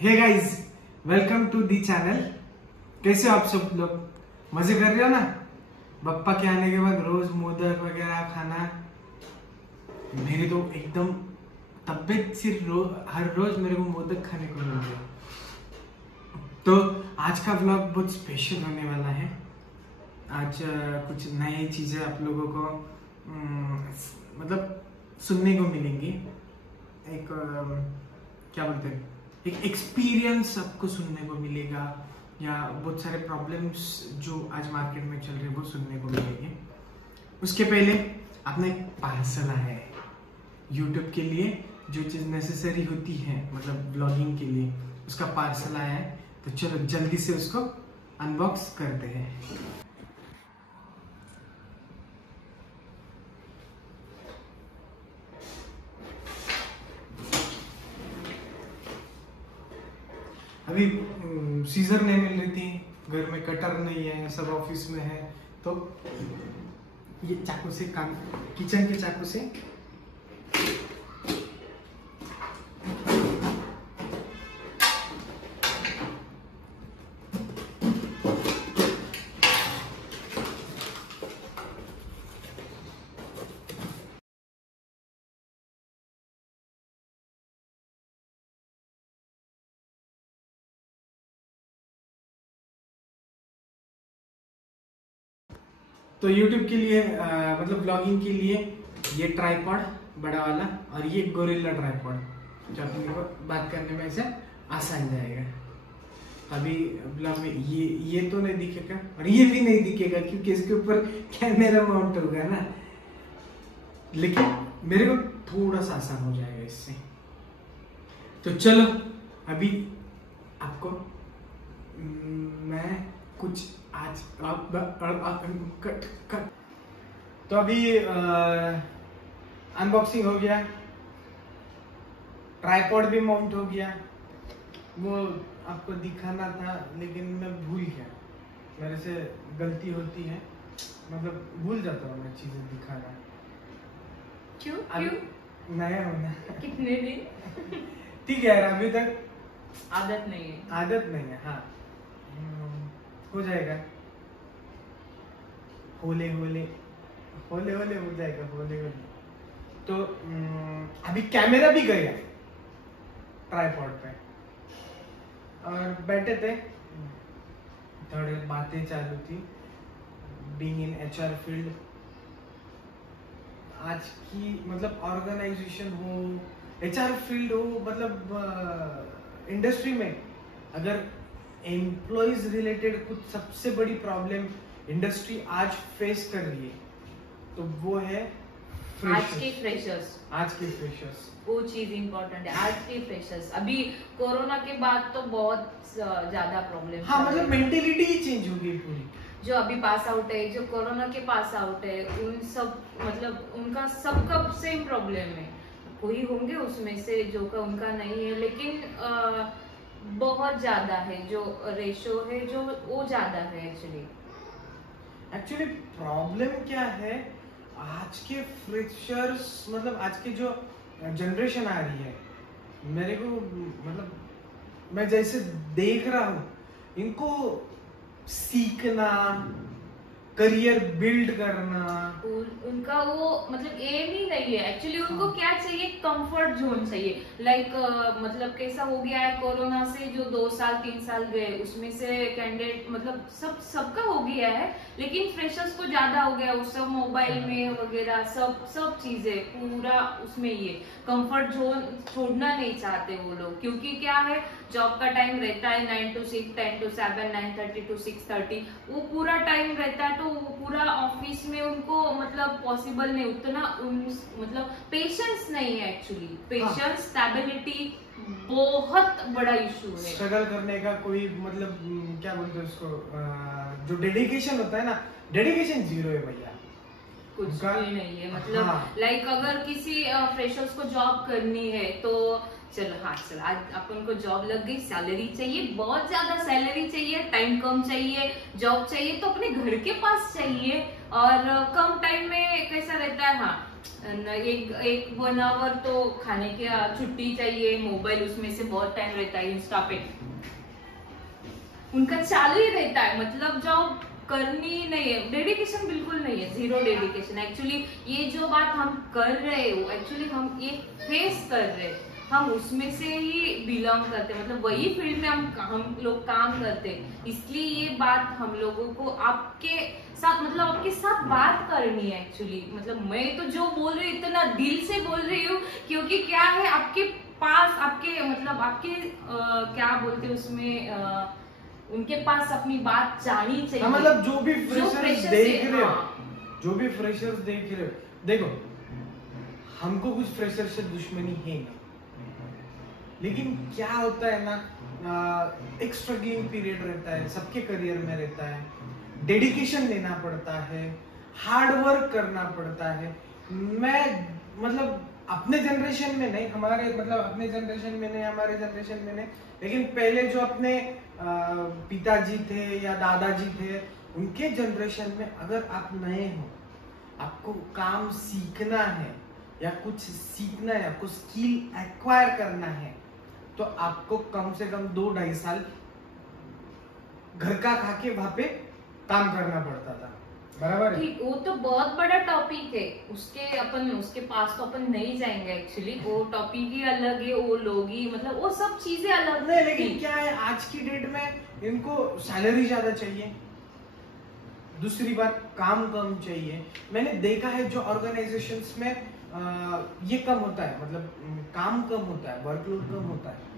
Hey guys, welcome to the channel. कैसे हो आप सब लोग? मजे कर रहे हो ना? बप्पा के आने के बाद रोज मोदक वगैरह खाना। मेरी तो एकदम तबीयत सिर्फ हर रोज मेरे को मोदक खाने को मिल रहा है। तो आज का व्लॉग बहुत स्पेशल होने वाला है। आज कुछ नई चीजें आप लोगों को मतलब सुनने को मिलेंगी। एक क्या बोलते हैं, एक एक्सपीरियंस आपको सुनने को मिलेगा, या बहुत सारे प्रॉब्लम्स जो आज मार्केट में चल रहे हैं वो सुनने को मिलेंगे। उसके पहले अपना एक पार्सल आया है यूट्यूब के लिए, जो चीज़ नेसेसरी होती है मतलब ब्लॉगिंग के लिए, उसका पार्सल आया है। तो चलो जल्दी से उसको अनबॉक्स करते हैं। अभी सीजर नहीं मिल रही थी, घर में कटर नहीं है, सब ऑफिस में है, तो ये चाकू से काम, किचन के चाकू से तो YouTube के लिए मतलब ब्लॉगिंग के लिए ये ट्राइपॉड बड़ा वाला, और ये गोरिल्ला ट्राइपॉड जो अपने को बात करने में ऐसे आसान जाएगा। अभी ब्लॉग में ये तो नहीं दिखेगा, और ये भी नहीं दिखेगा क्योंकि इसके ऊपर कैमरा माउंट होगा ना, लेकिन मेरे को थोड़ा सा आसान हो जाएगा इससे। तो चलो अभी आपको मैं कुछ आज कट। तो अभी अनबॉक्सिंग हो गया, ट्राइपॉड भी माउंट हो गया। वो आपको दिखाना था लेकिन मैं भूल गया, मेरे से गलती होती है, मतलब भूल जाता हूँ मैं चीजें दिखाना। क्यों नया होना कितने दिन ठीक है यार, अभी तक आदत नहीं है। हाँ, हो जाएगा, होले होले होले होले हो जाएगा, होले होले। तो अभी कैमरा भी गया ट्राइपॉड पे, और बैठे थे, थोड़ी बातें चालू थी। बीइंग इन HR फील्ड, आज की मतलब ऑर्गेनाइजेशन हो, HR फील्ड हो, मतलब इंडस्ट्री में अगर एम्प्लॉइज रिलेटेड कुछ सबसे बड़ी प्रॉब्लम इंडस्ट्री आज फेस कर रही है तो वो है आज के फ्रेशर्स। वो चीज इम्पोर्टेंट है, आज के फ्रेशर्स। अभी कोरोना के बाद तो बहुत ज्यादा प्रॉब्लम, हाँ, मतलब मेंटेलिटी ही चेंज हो गई पूरी। जो अभी पास आउट है, जो कोरोना के पास आउट है, उन सब मतलब उनका सबका सेम प्रॉब्लम है। कोई होंगे उसमें से जो का उनका नहीं है, लेकिन बहुत ज्यादा है, जो रेशो है जो वो ज्यादा है। एक्चुअली प्रॉब्लम क्या है, आज के फ्रेशर्स मतलब आज की जो जनरेशन आ रही है, मेरे को मतलब मैं जैसे देख रहा हूँ, इनको सीखना, करियर बिल्ड करना, उनका वो मतलब एम ही नहीं है एक्चुअली। उनको क्या चाहिए, कंफर्ट जोन चाहिए। लाइक मतलब कैसा हो गया है, कोरोना से जो 2 साल 3 साल गए, उसमें से कैंडिडेट मतलब सबका हो गया है, लेकिन फ्रेशर्स को ज्यादा हो गया। उस सब मोबाइल में वगैरह सब चीजें पूरा उसमें ये कंफर्ट जोन छोड़ना नहीं चाहते वो लोग, क्योंकि क्या है, जॉब का टाइम रहता है 9 to 6, 10 to 7, 9:30 to 6:30, वो पूरा टाइम रहता है। तो वो पूरा ऑफिस में उनको मतलब पॉसिबल नहीं उतना, मतलब पेशेंस नहीं है एक्चुअली। पेशेंस, स्टेबिलिटी बहुत बड़ा इशू है। स्ट्रगल करने का कोई मतलब क्या बोलते हैं उसको, जो डेडिकेशन होता है ना, डेडिकेशन जीरो है भैया, कुछ भी नहीं है। मतलब हाँ। लाइक अगर किसी फ्रेशर्स को जॉब करनी है तो चल आज अपन को जॉब लग गई, सैलरी चाहिए, बहुत ज्यादा सैलरी चाहिए, टाइम कम चाहिए, जॉब चाहिए तो अपने घर के पास चाहिए, और कम टाइम में कैसा रहता है, हाँ एक 1 आवर तो खाने की छुट्टी चाहिए, मोबाइल उसमें से बहुत टाइम रहता है, इंस्टा पे उनका चालू ही रहता है, मतलब जॉब करनी नहीं है, डेडिकेशन बिल्कुल नहीं है, 0 डेडिकेशन। एक्चुअली ये जो बात हम कर रहे हो, एक्चुअली हम ये फेस कर रहे हैं, हम उसमें से ही बिलोंग करते, मतलब वही फील्ड में हम लोग काम करते, इसलिए ये बात हम लोगों को आपके साथ, मतलब आपके साथ बात करनी है एक्चुअली। मतलब मैं तो जो बोल रही हूँ इतना दिल से बोल रही हूँ, क्योंकि क्या है आपके पास, आपके मतलब आपके क्या बोलते हैं उसमें, उनके पास अपनी बात जानी चाहिए। मतलब जो भी फ्रेशर्स देख रहे हो, हाँ। जो भी फ्रेशर्स देख रहे हो, देखो हमको कुछ फ्रेशर से दुश्मनी है नहीं, लेकिन क्या होता है ना, एक स्ट्रगलिंग पीरियड रहता है, सबके करियर में रहता है, डेडिकेशन देना पड़ता है, हार्ड वर्क करना पड़ता है। मैं मतलब अपने जनरेशन में नहीं, हमारे मतलब अपने जनरेशन में नहीं, हमारे जनरेशन में नहीं, लेकिन पहले जो अपने पिताजी थे या दादाजी थे, उनके जनरेशन में अगर आप नए हो, आपको काम सीखना है या कुछ सीखना है, आपको स्किल एक्वायर करना है, तो आपको कम से कम 2-2.5 साल घर का खा के वहां पे काम करना पड़ता था, बराबर है? ठीक, वो तो बहुत बड़ा टॉपिक है, उसके पास तो अपन नहीं जाएंगे एक्चुअली, वो टॉपिक ही अलग है, वो लोग ही मतलब वो सब चीजें अलग नहीं, लेकिन क्या है आज की डेट में इनको सैलरी ज्यादा चाहिए, दूसरी बात काम कम चाहिए। मैंने देखा है जो ऑर्गेनाइजेशंस में ये कम होता है, मतलब काम कम होता है, वर्कलोड कम होता है,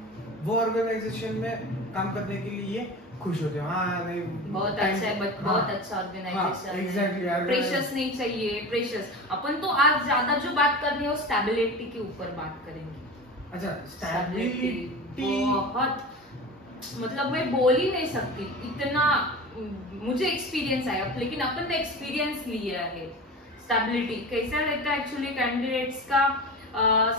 वो ऑर्गेनाइजेशन में काम करने के लिए खुश होते हैं। हाँ नहीं, बहुत अच्छा है, बहुत अच्छा ऑर्गेनाइजेशन, एग्जैक्टली, प्रेशर्स नहीं चाहिए, प्रेशर्स। अपन तो आज ज्यादा जो बात करनी है वो स्टेबिलिटी के ऊपर बात करेंगे। अच्छा, स्टेबिलिटी बहुत, मतलब मैं बोल ही नहीं सकती इतना, मुझे एक्सपीरियंस आया, लेकिन अपन ने एक्सपीरियंस लिया है। स्टेबिलिटी कैसा रहता है एक्चुअली कैंडिडेट्स का,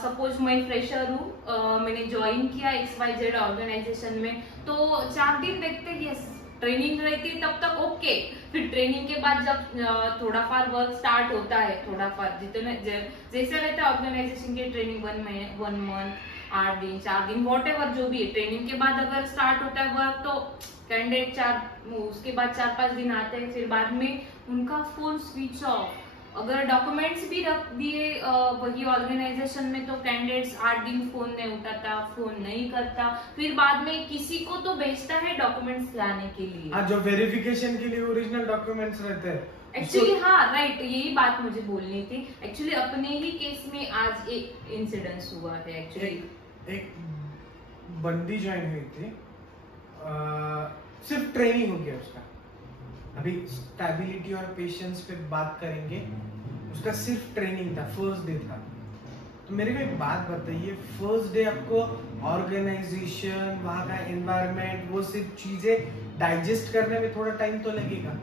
सपोज मैं फ्रेशर हूँ, मैंने ज्वाइन किया XYZ ऑर्गेनाइजेशन में, तो 4 दिन देखते हैं ट्रेनिंग रहती है तब तक ओके, फिर ट्रेनिंग के बाद जब थोड़ा फार वर्क स्टार्ट होता है, थोड़ा फार जितने जैसे रहता है ऑर्गेनाइजेशन की ट्रेनिंग 1 मंथ 8 दिन 4 दिन वॉट एवर जो भी है, ट्रेनिंग के बाद अगर स्टार्ट होता है वर्क तो कैंडिडेट उसके बाद 4-5 दिन आते हैं, फिर बाद में उनका फोन स्विच ऑफ। अगर डॉक्यूमेंट्स भी रख दिए वही ऑर्गेनाइजेशन में तो कैंडिडेट्स 8 दिन फोन नहीं उठाता, फोन नहीं करता, फिर बाद में किसी को तो भेजता है डॉक्यूमेंट्स लाने के लिए। हाँ, जो वेरिफिकेशन के लिए ओरिजिनल डॉक्यूमेंट्स रहते हैं एक्चुअली, हाँ राइट, यही बात मुझे बोलनी थी। एक्चुअली अपने ही केस में आज एक इंसिडेंस हुआ है एक्चुअली। एक बंदी ज्वाइन हुई थी, सिर्फ ट्रेनिंग हो गया उसका, अभी स्टेबिलिटी और पेशेंस पे बात करेंगे, उसका सिर्फ ट्रेनिंग था, फर्स्ट डे था। तो मेरे को एक बात बताइए, फर्स्ट डे आपको ऑर्गेनाइजेशन, वहाँ का एनवायरनमेंट, वो सिर्फ चीजें डाइजेस्ट करने में थोड़ा टाइम तो लगेगा।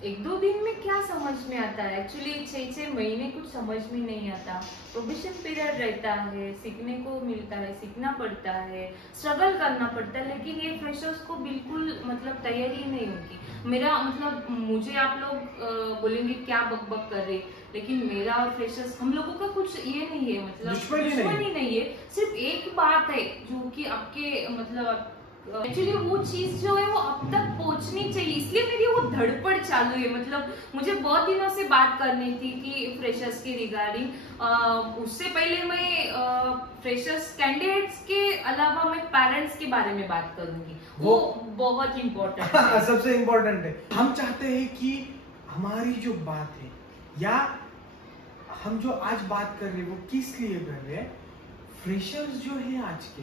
1-2 दिन में क्या समझ में आता है एक्चुअली, 6-6 महीने कुछ समझ में नहीं आता। प्रोबेशन पीरियड रहता है, सीखने को मिलता है, सीखना पड़ता है, स्ट्रगल करना पड़ता है, लेकिन ये फ्रेशर्स को बिल्कुल मतलब तैयारी नहीं होगी। मेरा मतलब, मुझे आप लोग बोलेंगे क्या बकबक कर रहे, लेकिन मेरा और फ्रेशर्स हम लोगों का कुछ ये नहीं है, मतलब दुश्मनी नहीं है, सिर्फ एक बात है जो कि आपके मतलब एक्चुअली वो चीज जो है वो अब तक पहुंचनी चाहिए, इसलिए मेरी वो धड़पड़ चालू है। मतलब मुझे बहुत दिनों से बात करनी थी कि फ्रेशर्स के रिगार्डिंग, उससे पहले मैं फ्रेशर्स कैंडिडेट्स के अलावा मैं पेरेंट्स के बारे में बात करूंगी, वो बहुत इम्पोर्टेंट है। सबसे इम्पोर्टेंट है। हम चाहते हैं कि हमारी जो बात है या हम जो आज बात कर रहे हैं वो किस लिए कर रहे हैं, फ्रेशर्स जो है आज के,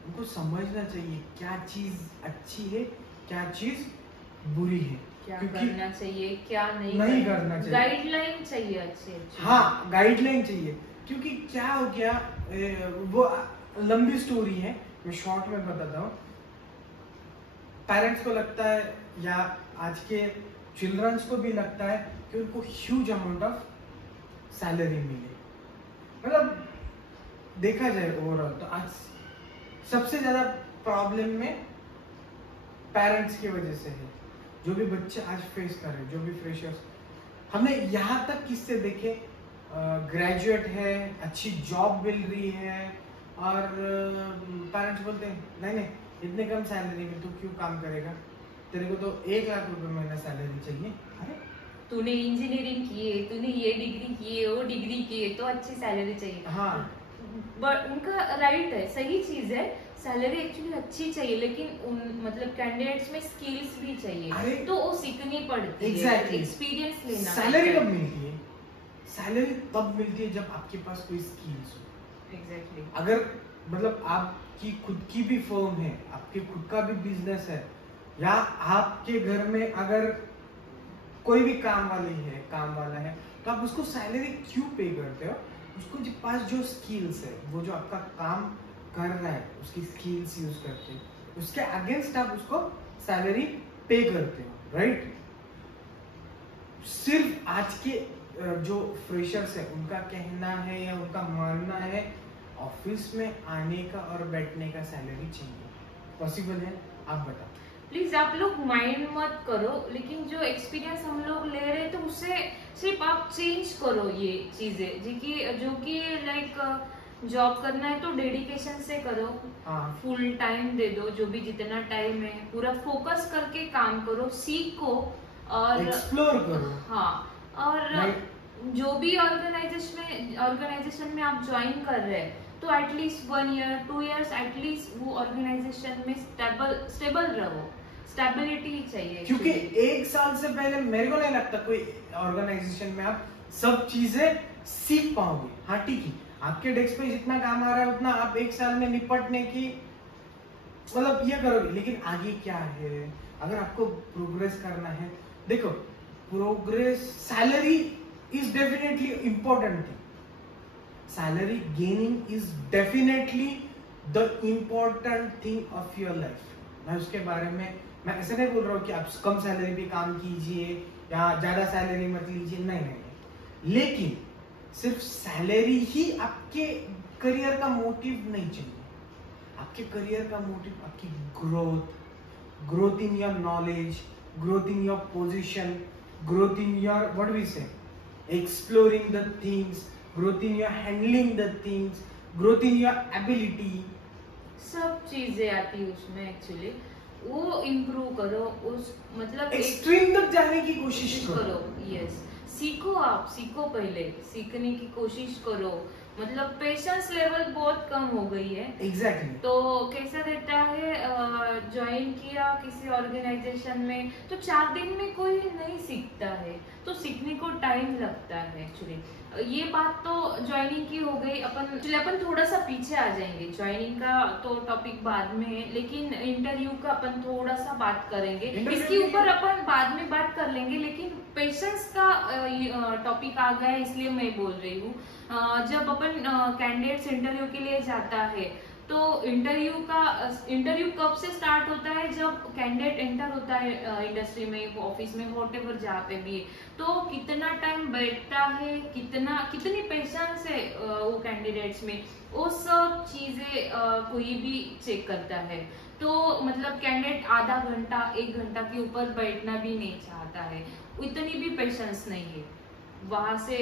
उनको समझना चाहिए क्या चीज अच्छी है, क्या चीज बुरी है, क्या करना चाहिए, क्या नहीं करना चाहिए, गाइडलाइन चाहिए अच्छे। हाँ, गाइडलाइन चाहिए। क्योंकि क्या हो गया, वो लंबी स्टोरी है, मैं शॉर्ट में बताता हूँ। पेरेंट्स को लगता है या आज के चिल्ड्रंस को भी लगता है कि उनको ह्यूज अमाउंट ऑफ सैलरी मिले। मतलब देखा जाए ओवरऑल तो आज सबसे ज्यादा प्रॉब्लम में पेरेंट्स की वजह से है। जो भी बच्चे आज फेस कर रहे हैं, जो भी फ्रेशर्स, हमने यहाँ तक किससे देखे ग्रेजुएट है, अच्छी जॉब मिल रही है और पेरेंट्स बोलते हैं नहीं नहीं इतने कम सैलरी में तू क्यों काम करेगा, तेरे को तो 1 लाख रुपए महीना सैलरी चाहिए। अरे तूने इंजीनियरिंग की है, तूने ये डिग्री की है, वो डिग्री की है, तो अच्छी सैलरी चाहिए। हाँ बट उनका राइट है, सही चीज है, सैलरी एक्चुअली अच्छी चाहिए, लेकिन मतलब कैंडिडेट्स में स्किल्स भी चाहिए, तो वो सीखनी पड़ती है, एक्सपीरियंस लेना। सैलरी कब मिलती है? सैलरी तब मिलती है जब आपके पास कोई स्किल्स हो। एग्जैक्टली। अगर मतलब आपकी खुद की भी फर्म है, आपके खुद का भी बिजनेस है, या आपके घर में अगर कोई भी काम वाला है, तो आप उसको सैलरी क्यों पे करते हो? उसको पास जो स्किल्स है, वो जो आपका काम कर रहा है उसकी स्किल्स यूज करते हो, उसके अगेंस्ट आप उसको सैलरी पे करते हो, राइट? सिर्फ आज के जो फ्रेशर्स है उनका कहना है या उनका मानना है ऑफिस में आने का और बैठने का सैलरी चाहिए। पॉसिबल है? आप बताओ। प्लीज आप लोग माइंड मत करो, लेकिन जो एक्सपीरियंस हम लोग ले रहे हैं तो उससे सिर्फ आप चेंज करो ये चीजें जो कि लाइक जॉब करना है तो डेडिकेशन से करो। फुल टाइम दे दो, जो भी जितना टाइम है पूरा फोकस करके काम करो, सीखो और एक्सप्लोर करो। हाँ, और जो भी ऑर्गेनाइजेशन में आप ज्वाइन कर रहे हैं तो एटलीस्ट 1 ईयर 2 इयर्स एटलीस्ट वो ऑर्गेनाइजेशन में स्टेबल रहो, स्टेबिलिटी चाहिए। क्योंकि 1 साल से पहले मेरे को नहीं लगता कोई ऑर्गेनाइजेशन में आप सब चीजें सीख पाओगे। हाँ ठीक है, आपके डेस्क पे जितना काम आ रहा है उतना आप 1 साल में निपटने की मतलब ये करोगे, लेकिन आगे क्या है? अगर आपको प्रोग्रेस करना है, देखो progress, salary is definitely important thing, salary gaining is definitely the important thing of your life. मैं उसके बारे में मैं ऐसे नहीं बोल रहा हूँ कि आप कम सैलरी पे काम कीजिए या ज्यादा सैलरी मत लीजिए, नहीं, लेकिन सिर्फ सैलरी ही आपके करियर का मोटिव नहीं चाहिए। आपके करियर का मोटिव आपकी growth in your knowledge, growth in your position, growth in your what we say exploring the things, growth in your handling the things, growth in your ability, सब चीजें आती है उसमें एक्चुअली। वो इम्प्रूव करो, उस मतलब एक्सट्रीम तक जाने की कोशिश करो। यस, सीखो, आप सीखो, पहले सीखने की कोशिश करो। मतलब पेशेंस लेवल बहुत कम हो गई है। एग्जैक्टली। तो कैसा रहता है, ज्वाइन किया किसी ऑर्गेनाइजेशन में तो 4 दिन में कोई नहीं सीखता है, तो सीखने को टाइम लगता है एक्चुअली। ये बात तो ज्वाइनिंग की हो गई। अपन थोड़ा सा पीछे आ जाएंगे, ज्वाइनिंग का तो टॉपिक बाद में है, लेकिन इंटरव्यू का अपन थोड़ा सा बात करेंगे, इसके ऊपर अपन बाद में बात कर लेंगे। लेकिन पेशेंस का टॉपिक आ गया है, इसलिए मैं बोल रही हूँ। जब अपन कैंडिडेट्स इंटरव्यू के लिए जाता है तो इंटरव्यू कब से स्टार्ट होता है? जब कैंडिडेट एंटर होता है इंडस्ट्री में, ऑफिस में, व्हाटएवर जहाँ पे भी, तो कितना टाइम बैठता है, कितनी पेशेंस है वो कैंडिडेट्स में, वो सब चीजें कोई भी चेक करता है। तो मतलब कैंडिडेट आधा घंटा 1 घंटा के ऊपर बैठना भी नहीं चाहता है, इतनी भी पेशेंस नहीं है। वहां से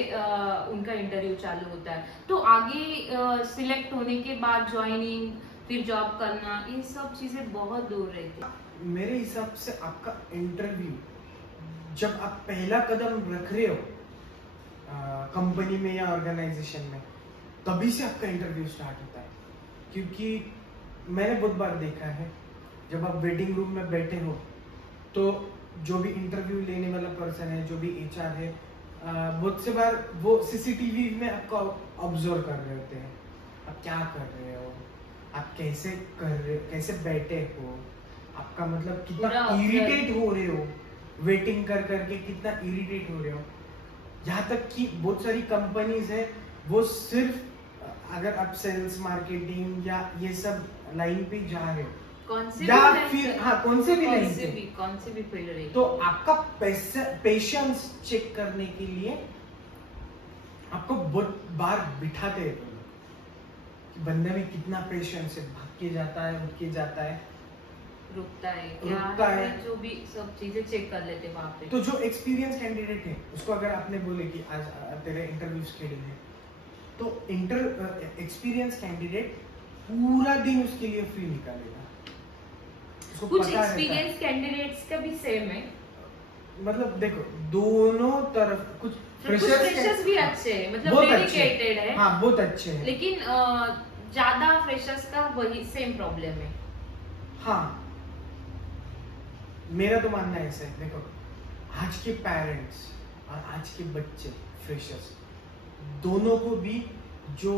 उनका इंटरव्यू चालू होता है, तो आगे सिलेक्ट होने के बाद ज्वाइनिंग, फिर जॉब करना, ये सब चीजें बहुत दूर रहती है। मेरे हिसाब से आपका इंटरव्यू जब आप पहला कदम रख रहे हो कंपनी में या ऑर्गेनाइजेशन में, तभी से आपका इंटरव्यू स्टार्ट होता है। क्योंकि मैंने बहुत बार देखा है, जब आप वेटिंग रूम में बैठे हो तो जो भी इंटरव्यू लेने वाला पर्सन है, जो भी HR है, बहुत से बार वो सीसीटीवी में आपको ऑब्जर्व कर रहे होते हैं, आप क्या कर रहे हो, आप कैसे कर रहे हो, कैसे बैठे हो, आपका मतलब कितना इरिटेट हो रहे हो, वेटिंग कर करके कितना इरिटेट हो रहे हो। यहाँ तक कि बहुत सारी कंपनीज है वो सिर्फ अगर आप सेल्स मार्केटिंग या ये सब लाइन पे जा रहे हो, कौन से भी फील्ड रही, तो आपका पेशेंस चेक करने के लिए आपको बहुत बार बिठाते हैं कि बंदे में कितना पेशेंस है, भाग के जाता है, उठ के जाता है। रुकता है क्या रुकता है। जो भी सब चीजें चेक कर लेते वहाँ पे। तो जो एक्सपीरियंस कैंडिडेट है उसको अगर आपने बोले कि आज तेरे इंटरव्यू शेड्यूल है, तो एक्सपीरियंस कैंडिडेट पूरा दिन उसके लिए फ्री निकालेगा। उसको कुछ पता रहता है। एक्सपीरियंस कैंडिडेट्स का भी सेम है, मतलब देखो दोनों तरफ कुछ फ्रेशर्स भी अच्छे हैं, मतलब बहुत अच्छे डेडिकेटेड है। हाँ बहुत अच्छे हैं, लेकिन ज्यादा फ्रेशर्स का वही सेम प्रॉब्लम है। हाँ मेरा तो मानना है ऐसा है। देखो आज के पेरेंट्स और आज के बच्चे फ्रेशर्स दोनों को भी जो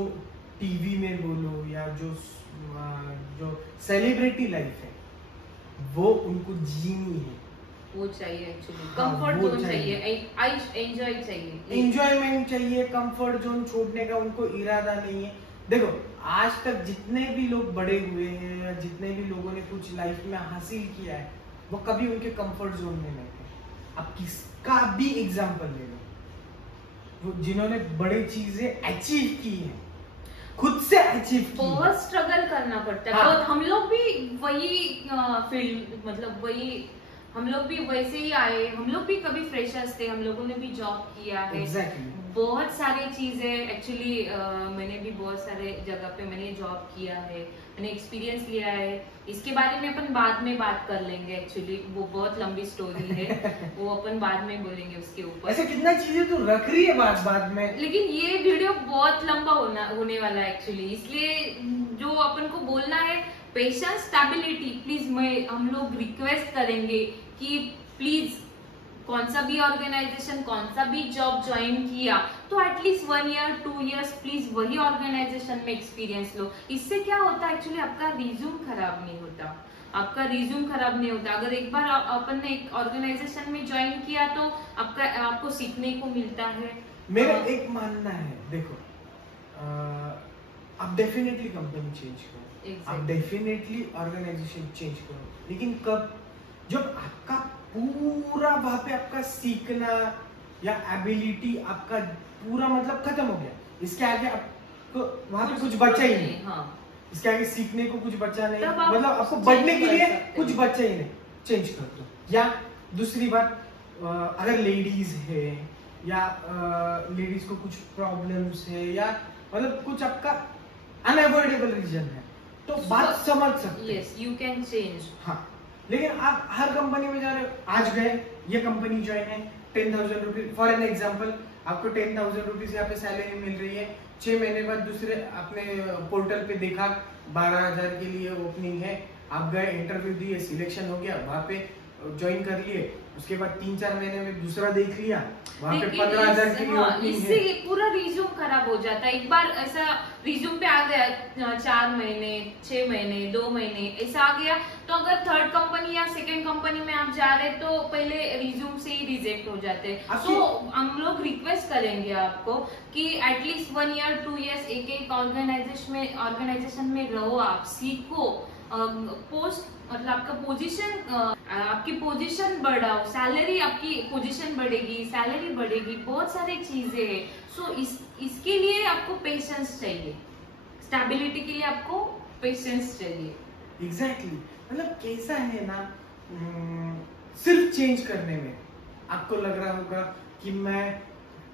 टीवी में बोलो या जो सेलिब्रिटी लाइफ है वो उनको जीनी है, वो चाहिए एक्चुअली, हाँ, कंफर्ट वो जोन चाहिए। चाहिए, एंजॉय चाहिए, एंजॉयमेंट चाहिए, कंफर्ट जोन छोड़ने का उनको इरादा नहीं है। देखो आज तक जितने भी लोग बड़े हुए हैं या जितने भी लोगों ने कुछ लाइफ में हासिल किया है वो कभी उनके कंफर्ट जोन में नहीं थे। अब किसका भी एग्जांपल ले लो, वो जिन्होंने बड़ी चीजें अचीव की हैं, खुद से अचीव की हैं। बहुत स्ट्रगल करना पड़ता है। हाँ। बहुत हम लोग भी वही फील्ड, मतलब वही हम लोग भी वैसे ही आए, हम लोग भी कभी फ्रेशर्स थे, हम लोगों ने भी जॉब किया है। Exactly. बहुत सारी चीजें एक्चुअली मैंने भी बहुत सारे जगह पे मैंने जॉब किया है, मैंने एक्सपीरियंस लिया है। इसके बारे में अपन बाद में बात कर लेंगे, एक्चुअली वो बहुत लंबी स्टोरी है, वो अपन बाद में बोलेंगे उसके ऊपर। ऐसे कितना चीजें तो रख रही है बाद में, लेकिन ये वीडियो बहुत लंबा होने वाला है एक्चुअली, इसलिए जो अपन को बोलना है पेशेंस, स्टेबिलिटी, प्लीज हम लोग रिक्वेस्ट करेंगे कि प्लीज कौन सा भी ऑर्गेनाइजेशन, कौन सा भी जॉब ज्वाइन किया तो एटलीस्ट 1 ईयर 2 इयर्स प्लीज वही ऑर्गेनाइजेशन में एक्सपीरियंस लो। इससे क्या होता है एक्चुअली, आपका रिज्यूम खराब नहीं होता, आपका रिज्यूम खराब नहीं होता। अगर एक बार अपन ने एक ऑर्गेनाइजेशन में ज्वाइन किया तो आपको सीखने को मिलता है। मेरा एक मानना है, देखो आप डेफिनेटली कंपनी चेंज करो, आप डेफिनेटली ऑर्गेनाइजेशन चेंज करो, लेकिन कब, जब आपका पूरा वहां पे आपका सीखना या एबिलिटी आपका पूरा मतलब खत्म हो गया, इसके आगे आपको वहां पे कुछ बचा ही नहीं। हाँ। इसके आगे सीखने को कुछ बचा नहीं, तब आप मतलब आपको change बढ़ने के कर लिए सकते कुछ हो। बचा ही नहीं, चेंज कर दो। या दूसरी बात, अगर लेडीज है या लेडीज को कुछ प्रॉब्लम्स है या मतलब कुछ आपका अनअवॉइडेबल रीजन है तो बात समझ सकते हैं। Yes, you can change. हाँ, लेकिन आप हर कंपनी में जा रहे हो, आज गए ये कंपनी ज्वाइन है, 10,000 रुपीज फॉर एन एग्जाम्पल, आपको 10,000 रुपीज यहाँ पे सैलरी मिल रही है। 6 महीने बाद दूसरे अपने पोर्टल पे देखा 12,000 के लिए ओपनिंग है, आप गए इंटरव्यू दिए, सिलेक्शन हो गया, वहाँ पे ज्वाइन कर लिए, उसके बाद 3-4 महीने में दूसरा देख लिया, वहाँ पे 15,000 के लिए ओपनिंग इससे है। पूरा रिज्यूम खराब हो जाता है। एक बार ऐसा रिज्यूम पे आ गया 4 महीने 6 महीने 2 महीने ऐसा आ गया, तो अगर थर्ड कंपनी या सेकंड कंपनी में आप जा रहे तो पहले रिज्यूम से ही रिजेक्ट हो जाते हैं। तो हम लोग रिक्वेस्ट करेंगे आपको कि एटलीस्ट 1 ईयर 2 इयर्स एक ऑर्गेनाइजेशन में रहो, आप सीखो, पोस्ट मतलब आपकी पोजीशन बढ़ाओ, सैलरी आपकी पोजीशन बढ़ेगी, सैलरी बढ़ेगी, बहुत सारी चीजें हैं। सो इसके लिए आपको पेशेंस चाहिए, स्टेबिलिटी के लिए आपको पेशेंस चाहिए। एग्जैक्टली, मतलब कैसा है ना, सिर्फ चेंज करने में आपको लग रहा होगा कि मैं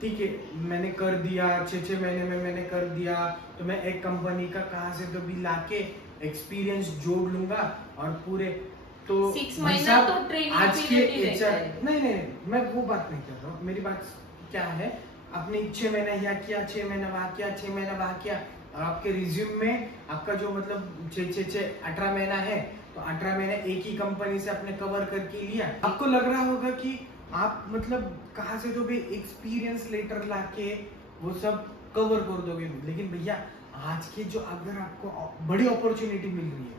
ठीक है मैंने कर दिया, 6-6 महीने में मैंने कर दिया, तो मैं एक कंपनी का कहाँ से तो भी लाके एक्सपीरियंस जोड़ लूंगा और पूरे तो 6 महीना तो ट्रेनिंग आज के पीरियड ही एचआर रहता है। नहीं मैं वो बात नहीं कर रहा हूँ। मेरी बात क्या है, आपने 6 महीना यहाँ किया, 6 महीना वहाँ किया, 6 महीना वहाँ किया, और आपके रिज्यूम में आपका जो मतलब 18 महीना है, तो 18 महीने एक ही कंपनी से आपने कवर करके लिया। आपको लग रहा होगा कि आप मतलब कहाँ से तो भी एक्सपीरियंस लेटर लाके वो सब कवर कर दोगे, लेकिन भैया आज के जो अगर आपको बड़ी अपॉर्चुनिटी मिल रही है,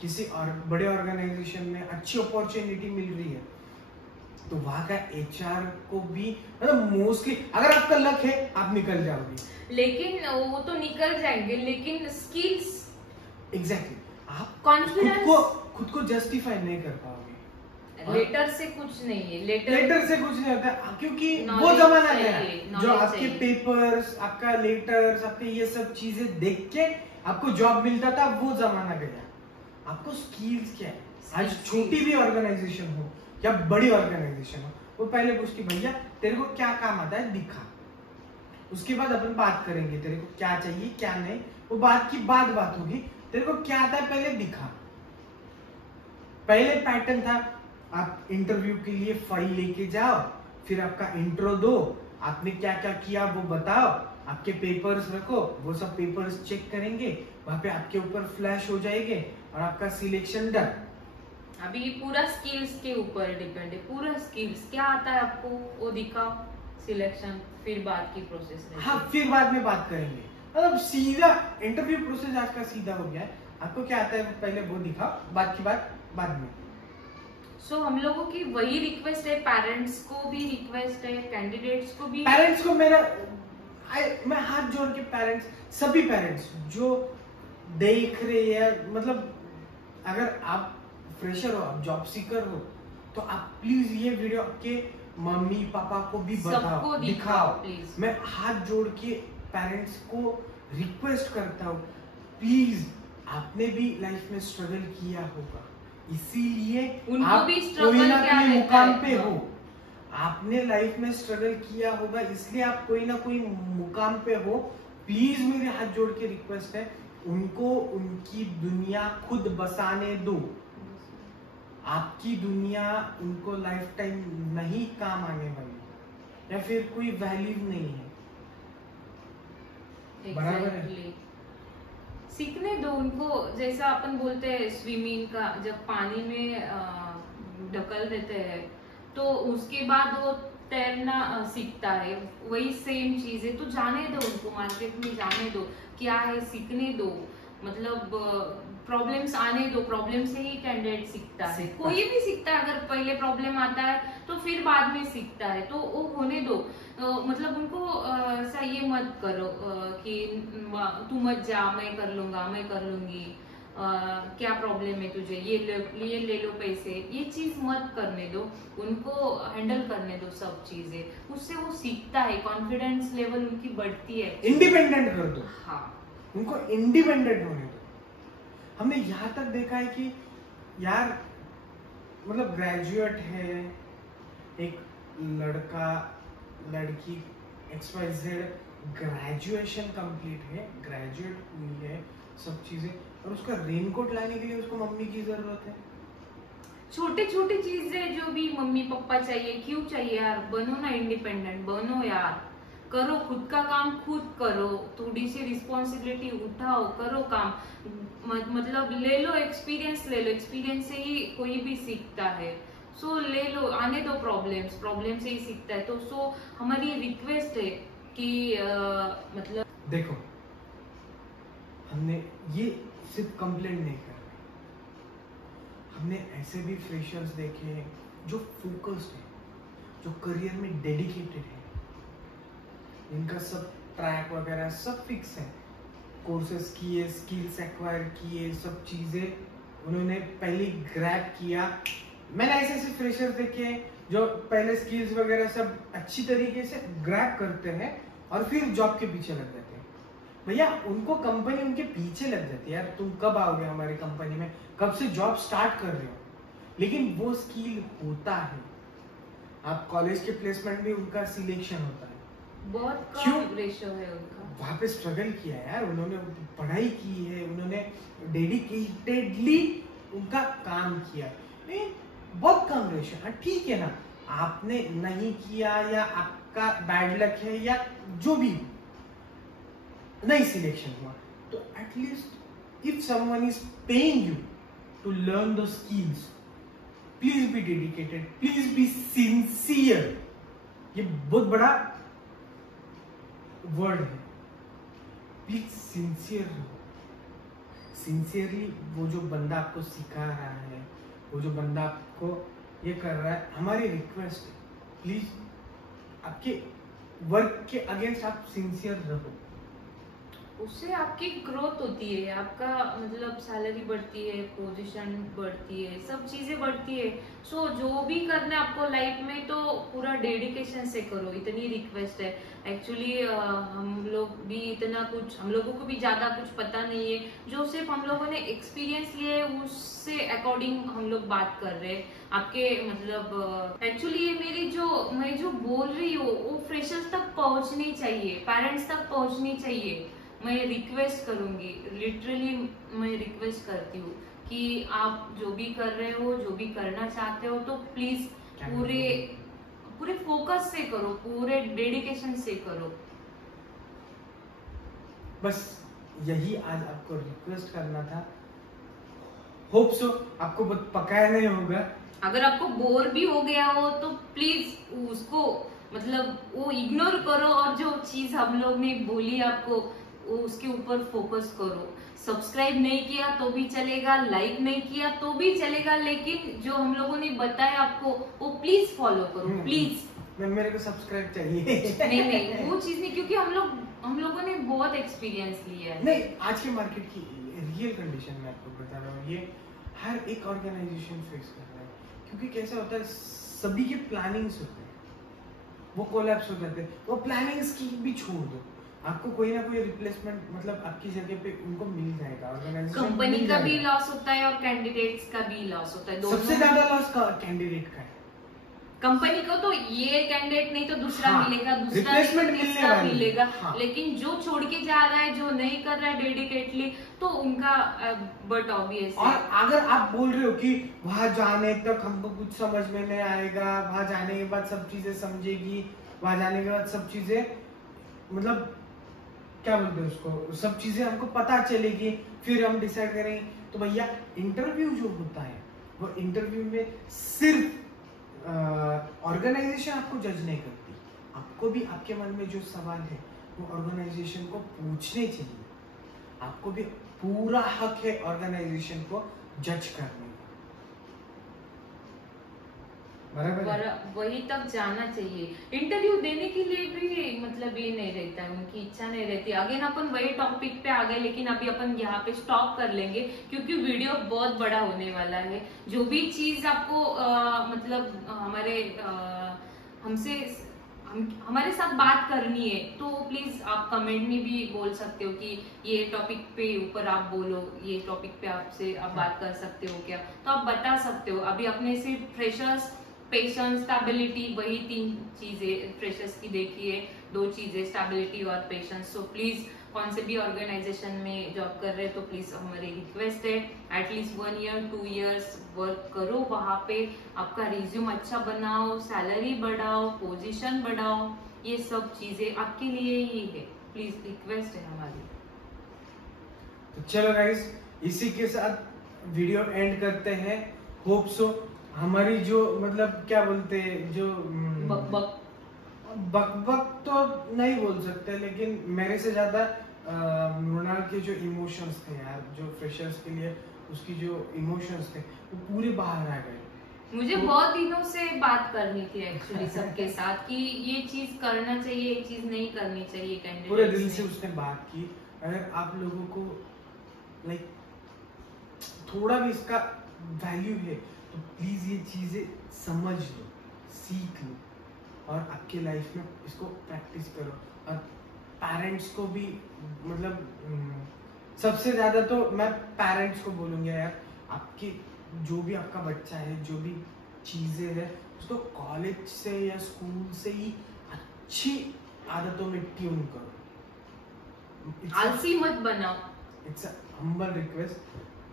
किसी और बड़े ऑर्गेनाइजेशन में अच्छी अपॉर्चुनिटी मिल रही है, तो वहां का एचआर को भी मतलब मोस्टली अगर आपका लक है आप निकल जाओगे, लेकिन वो तो निकल जाएंगे, लेकिन स्किल्स एग्जैक्टली आप कॉन्फिडेंस खुद को जस्टिफाई नहीं कर पाओगे। लेटर से कुछ नहीं है, लेटर से कुछ नहीं होता, क्योंकि वो Knowledge जमाना चाहिए, गया जो knowledge आपके चाहिए। पेपर्स, आपका लेटर्स, आपके ये सब चीजें देख के आपको जॉब मिलता था, वो जमाना गया। आपको स्किल्स क्या है, आज छोटी भी ऑर्गेनाइजेशन हो या बड़ी ऑर्गेनाइजेशन हो, वो पहले पूछती भैया तेरे को क्या काम आता है दिखा, उसके बाद अपन बात करेंगे तेरे को क्या चाहिए क्या नहीं, वो बात की बात होगी, तेरे को क्या आता है पहले दिखा। पहले पैटर्न था आप इंटरव्यू के लिए फाइल लेके जाओ, फिर आपका इंट्रो दो, आपने क्या क्या किया वो बताओ, आपके पेपर्स रखो, वो सब पेपर्स चेक करेंगे, वहां पे आपके ऊपर फ्लैश हो जाएंगे और आपका सिलेक्शन डन। अभी पूरा स्किल्स के ऊपर डिपेंड है, पूरा स्किल्स क्या आता है आपको वो दिखाओ, सिलेक्शन, फिर बाद की प्रोसेस। हाँ फिर बाद में बात करेंगे, मतलब सीधा इंटरव्यू प्रोसेस आज का सीधा हो गया है। आपको क्या आता है पहले वो दिखाओ, बाद की बात बाद में। सो हम लोगों की वही रिक्वेस्ट है, पेरेंट्स को भी रिक्वेस्ट है, कैंडिडेट्स को भी। पेरेंट्स को मैं हाथ जोड़ के पेरेंट्स, सभी पेरेंट्स जो देख रहे हैं, मतलब अगर आप फ्रेशर हो, आप जॉब सीकर हो, तो आप प्लीज ये वीडियो आपके मम्मी पापा को भी बताओ, दिखाओ प्लीज। मैं हाथ जोड़ के पेरेंट्स को रिक्वेस्ट करता हूँ, प्लीज आपने भी लाइफ में स्ट्रगल किया होगा, इसीलिए आप कोई ना कोई मुकाम पे हो। आपने लाइफ में स्ट्रगल किया होगा इसलिए आप कोई ना कोई मुकाम पे हो। प्लीज मेरे हाथ जोड़ के रिक्वेस्ट है, उनको उनकी दुनिया खुद बसाने दो। आपकी दुनिया उनको लाइफ टाइम नहीं काम आने वाली, या फिर कोई वैल्यू नहीं है। बराबर है। सीखने दो उनको, जैसा अपन बोलते हैं स्विमिंग का, जब पानी में ढकल देते हैं तो उसके बाद वो तैरना सीखता है, वही सेम चीज है। तो जाने दो उनको, मार्केट में जाने दो, क्या है सीखने दो, मतलब प्रॉब्लम्स आने दो, प्रॉब्लम से ही कैंडिडेट सीखता है। कोई भी सीखता है, अगर पहले प्रॉब्लम आता है तो फिर बाद में सीखता है, तो वो होने दो। मतलब उनको ऐसा ये मत करो कि तू मत जा, मैं कर लूंगा, मैं कर लूंगी, क्या प्रॉब्लम है तुझे, ये ले लो पैसे, ये चीज मत करने दो उनको, हैंडल करने दो सब चीजें, उससे वो सीखता है, कॉन्फिडेंस लेवल उनकी बढ़ती है। इंडिपेंडेंट कर दो। हाँ, उनको इंडिपेंडेंट होने दो। हमने यहाँ तक देखा है कि यार मतलब ग्रेजुएट है एक लड़का लड़की XYZ, ग्रेजुएशन कंप्लीट है, ग्रेजुएट हुई है सब चीजें, और उसका रेनकोट लाने के लिए उसको मम्मी की जरूरत है। छोटे छोटे चीजें जो भी मम्मी पापा चाहिए, क्यों चाहिए यार, बनो ना इंडिपेंडेंट, बनो यार, करो खुद का काम खुद करो, थोड़ी सी रिस्पॉन्सिबिलिटी उठाओ, करो काम, मतलब ले लो एक्सपीरियंस, ले लो, एक्सपीरियंस से ही कोई भी सीखता है। सो ले लो, आने दो प्रॉब्लम्स, प्रॉब्लम से ही सीखता है। तो सो हमारी रिक्वेस्ट है कि मतलब देखो हमने ये सिर्फ कंप्लेंट नहीं कर रहे, हमने ऐसे भी फ्रेशर्स देखे हैं जो फोकस्ड है, जो करियर में डेडिकेटेड है, इनका सब ट्रैक वगैरह सब फिक्स है, कोर्सेस किए, स्किल्स एक्वायर किए, सब चीजें उन्होंने पहले ग्रैब किया। मैंने ऐसे ऐसे फ्रेशर्स देखे हैं जो पहले स्किल्स वगैरह सब अच्छी तरीके से ग्रैब करते हैं और फिर जॉब के पीछे लग जाते हैं। भैया उनको कंपनी उनके पीछे लग जाती है, यार तुम कब आओगे हमारी कंपनी में, कब से जॉब स्टार्ट कर रहे हो, लेकिन वो स्किल होता है। आप कॉलेज के प्लेसमेंट में उनका सिलेक्शन होता है, बहुत कम रेशियो है उनका। वहां पे स्ट्रगल किया है यार, उन्होंने पढ़ाई की है, उन्होंने डेडिकेटेडली उनका काम किया है, बहुत कम रेशियो। हाँ ठीक है ना, आपने नहीं किया या आपका बैड लक है या जो भी नहीं सिलेक्शन हुआ, तो at least if someone is paying you to learn the skills, please be dedicated, please be sincere. ये बहुत बड़ा वर्ड है, प्लीज सिंसियर रहो। सिंसियरली वो जो बंदा आपको सिखा रहा है, वो जो बंदा आपको ये कर रहा है, हमारी रिक्वेस्ट है प्लीज आपके वर्क के अगेंस्ट आप सिंसियर रहो। उससे आपकी ग्रोथ होती है, आपका मतलब सैलरी बढ़ती है, पोजीशन बढ़ती है, सब चीजें बढ़ती है। सो जो भी करना है आपको लाइफ में तो पूरा डेडिकेशन से करो, इतनी रिक्वेस्ट है। एक्चुअली हम लोगों को भी ज्यादा कुछ पता नहीं है, जो सिर्फ हम लोगों ने एक्सपीरियंस लिए है उससे अकॉर्डिंग हम लोग बात कर रहे हैं। आपके मतलब एक्चुअली ये मैं जो बोल रही हूँ वो फ्रेशर्स तक पहुंचनी चाहिए, पेरेंट्स तक पहुंचनी चाहिए। मैं रिक्वेस्ट करूंगी, लिटरली मैं रिक्वेस्ट करती हूँ कि आप जो भी कर रहे हो, जो भी करना चाहते हो, तो प्लीज पूरे फोकस से करो, पूरे डेडिकेशन से करो। बस यही आज आपको रिक्वेस्ट करना था। होप सो आपको पकाया नहीं होगा। अगर आपको बोर भी हो गया हो तो प्लीज उसको मतलब वो इग्नोर करो, और जो चीज हम लोग ने बोली आपको उसके ऊपर फोकस करो। सब्सक्राइब नहीं किया तो भी चलेगा, लाइक नहीं किया तो भी चलेगा, लेकिन जो हम लोगों ने बताया आपको वो प्लीज फॉलो करो, प्लीज। मेरे को सब्सक्राइब चाहिए। नहीं वो चीज नहीं, क्योंकि हम लोगों ने बहुत एक्सपीरियंस लिया है। नहीं, आज के मार्केट की रियल कंडीशन में आपको बता रहा हूँ, ये हर एक ऑर्गेनाइजेशन फेस कर रहा है। क्योंकि कैसा होता है, सभी के प्लानिंग्स होते हैं, वो कोलैप्स हो जाते हैं। वो प्लानिंग्स की भी छोड़ दो, आपको कोई ना कोई रिप्लेसमेंट मतलब आपकी जगह पे उनको मिल जाएगा। ऑर्गेनाइजेशन कंपनी का भी लॉस होता है और कैंडिडेट्स का भी लॉस होता है। सबसे ज्यादा लॉस का कैंडिडेट का है। कंपनी को तो ये कैंडिडेट नहीं तो दूसरा मिलेगा, दूसरा रिप्लेसमेंट मिलेगा। लेकिन जो छोड़ के जा रहा है, जो नहीं कर रहा है डेडिकेटली, तो उनका बट ऑब्वियस। और अगर आप बोल रहे हो कि वहां जाने तक हमको कुछ समझ में नहीं आएगा, वहां जाने के बाद सब चीजें समझेगी, वहां जाने के बाद सब चीजें मतलब क्या बोलते हैं उसको, सब चीजें हमको पता चलेगी, फिर हम डिसाइड करेंगे। तो भैया इंटरव्यू जो होता है, वो इंटरव्यू में सिर्फ ऑर्गेनाइजेशन आपको जज नहीं करती, आपको भी आपके मन में जो सवाल है वो ऑर्गेनाइजेशन को पूछने चाहिए। आपको भी पूरा हक है ऑर्गेनाइजेशन को जज करने का, बराबर? वही तक जाना चाहिए। इंटरव्यू देने के लिए भी मतलब ये नहीं रहता है, उनकी इच्छा नहीं रहती। अगेन अपन वही टॉपिक पे आ गए, लेकिन अभी अपन यहाँ पे स्टॉप कर लेंगे क्योंकि वीडियो बहुत बड़ा होने वाला है। जो भी चीज आपको मतलब हमारे साथ बात करनी है तो प्लीज आप कमेंट में भी बोल सकते हो कि ये टॉपिक पे ऊपर आप बोलो, ये टॉपिक पे आपसे आप बात कर सकते हो क्या, तो आप बता सकते हो। अभी अपने सिर्फ फ्रेशर्स, पेशेंस, स्टेबिलिटी, वही 3 चीजें फ्रेशर्स की देखी है, 2 चीजें स्टेबिलिटी और पेशेंस। सो प्लीज कौन से भी ऑर्गेनाइजेशन में जॉब कर रहे हैं तो प्लीज हमारी रिक्वेस्ट है एटलीस्ट 1 ईयर 2 इयर्स वर्क करो वहां पे, आपका रिज्यूम अच्छा बनाओ, सैलरी बढ़ाओ, पोजीशन बढ़ाओ, ये सब चीजें आपके लिए ही है। प्लीज रिक्वेस्ट है हमारी। तो चलो गाइस, इसी के साथ वीडियो एंड करते हैं। होप सो हमारी जो मतलब क्या बोलते हैं, जो बक तो नहीं बोल सकते, लेकिन मेरे से ज्यादा मृणाल के जो इमोशंस थे यार, जो फ्रेशर्स के लिए उसकी जो इमोशंस थे वो पूरे बाहर आ गए। मुझे बहुत दिनों से बात करनी थी एक्चुअली सबके साथ कि ये चीज करना चाहिए, ये चीज नहीं करनी चाहिए कैंडिडेट। पूरे दिल से उसने बात की। अगर आप लोगों को लाइक थोड़ा भी इसका वैल्यू है तो प्लीज ये चीजें समझ लो, सीख लो और आपके लाइफ में इसको प्रैक्टिस करो। और पेरेंट्स को भी मतलब सबसे ज्यादा तो मैं पेरेंट्स को बोलूंगा यार, आपके जो भी आपका बच्चा है, जो भी चीजें है, उसको कॉलेज से या स्कूल से ही अच्छी आदतों में ट्यून करो, आलसी मत बनाओ। It's a humble request.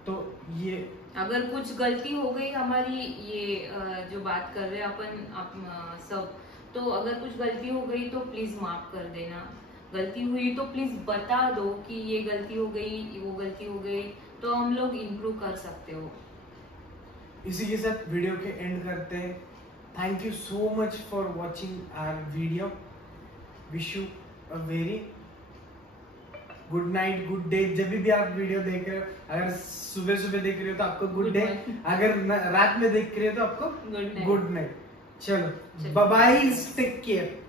तो ये अगर कुछ गलती हो गई हमारी, ये जो बात कर रहे हैं अपन सब, तो अगर कुछ गलती हो गई तो प्लीज माफ कर देना। गलती हुई तो प्लीज बता दो कि ये गलती हो गई, वो गलती हो गई, तो हम लोग इम्प्रूव कर सकते हो। इसी के साथ वीडियो के एंड करते हैं। Thank you so much for watching our video. Wish you a very good night, good day. जब भी आप वीडियो देख रहे हो, अगर सुबह सुबह देख रहे हो तो आपको गुड डे, अगर रात में देख रहे हो तो आपको गुड नाइट। चलो बाय बाय, टेक केयर।